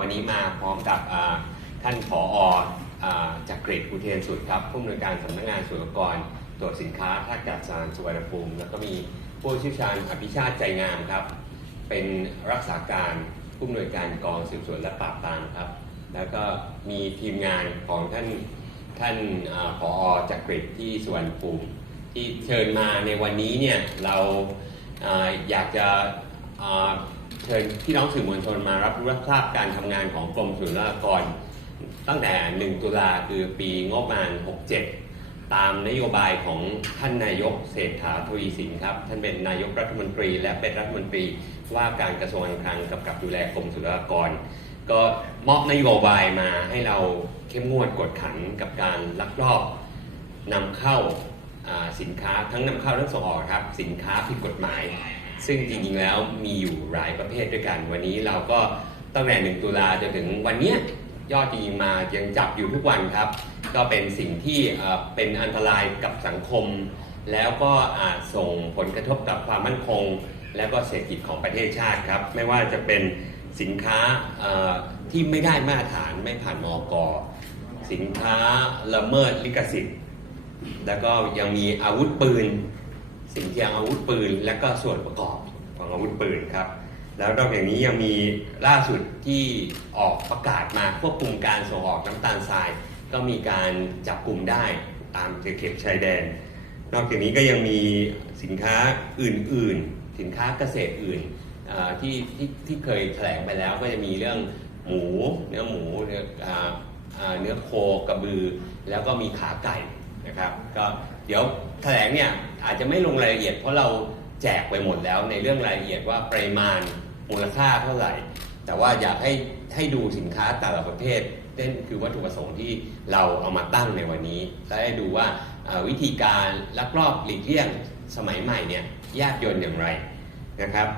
วันนี้มาพร้อมกับท่านผออ่าจักริดอุเทนสุดครับผู้อำนวยการสำนักงานศุลกรตรวจสินค้าท่าอากาศยานสุวรรณภูมิ แล้วก็มีผู้เชี่ยวชาญอภิชาติใจงามครับ เป็นรักษาการผู้อำนวยการกองสืบสวนและปราบปรามครับ แล้วก็มีทีมงานของท่านท่านผอจักริดที่สุวรรณภูมิ ที่เชิญมาในวันนี้เนี่ยเราอยากจะ เชิญพี่น้องสื่อมวลชนมารับรู้รับทราบการทำงานของกรมศุลกากร ตั้งแต่ 1 ตุลาคือปีงบประมาณ 67 ตามนโยบายของท่านนายกเศรษฐาทวีสินครับ ท่านเป็นนายกรัฐมนตรี และเป็นรัฐมนตรีว่าการกระทรวงการคลังกำกับดูแลกรมศุลกากร ก็มอบนโยบายมาให้เราเข้มงวดกวดขันกับการลักลอบนำเข้าสินค้าทั้งนำเข้าทั้งส่งออกครับ สินค้าผิดกฎหมาย ซึ่งจริงๆแล้วมีอยู่หลายประเภทด้วยกัน วันนี้เราก็ตั้งแต่1ตุลาจนถึงวันนี้ยอดจริงมายังจับอยู่ทุกวันครับ ก็เป็นสิ่งที่เป็นอันตรายกับสังคม แล้วก็อาจส่งผลกระทบกับความมั่นคง และก็เศรษฐกิจของประเทศชาติครับ ไม่ว่าจะเป็นสินค้าที่ไม่ได้มาตรฐานไม่ผ่านมอกสินค้าละเมิดลิขสิทธิ์ แล้วก็ยังมีอาวุธปืน สิ่งเทียมอาวุธปืน และก็ส่วนประกอบของอาวุธปืนครับ แล้วนอกจากนี้ยังมีล่าสุดที่ออกประกาศมาควบคุมการส่งออกน้ำตาลทราย ก็มีการจับกลุ่มได้ตามเขตชายแดน นอกจากนี้ก็ยังมีสินค้าอื่น ๆ สินค้าเกษตรอื่นที่ที่ที่เคยแถลงไปแล้วก็จะมีเรื่องหมูเนื้อหมูเนื้ออ่าอ่าเนื้อโคกระบือ แล้วก็มีขาไก่ นะครับ ก็เดี๋ยวแถลงเนี่ยอาจจะไม่ลงรายละเอียด เพราะเราแจกไปหมดแล้วในเรื่องรายละเอียดว่าปริมาณมูลค่าเท่าไหร่ แต่ว่าอยากให้ให้ดูสินค้าแต่ละประเภทนั่นคือวัตถุประสงค์ที่เราเอามาตั้งในวันนี้และให้ดูว่าวิธีการลักลอบหลีกเลี่ยงสมัยใหม่เนี่ยยากยนอย่างไรนะครับ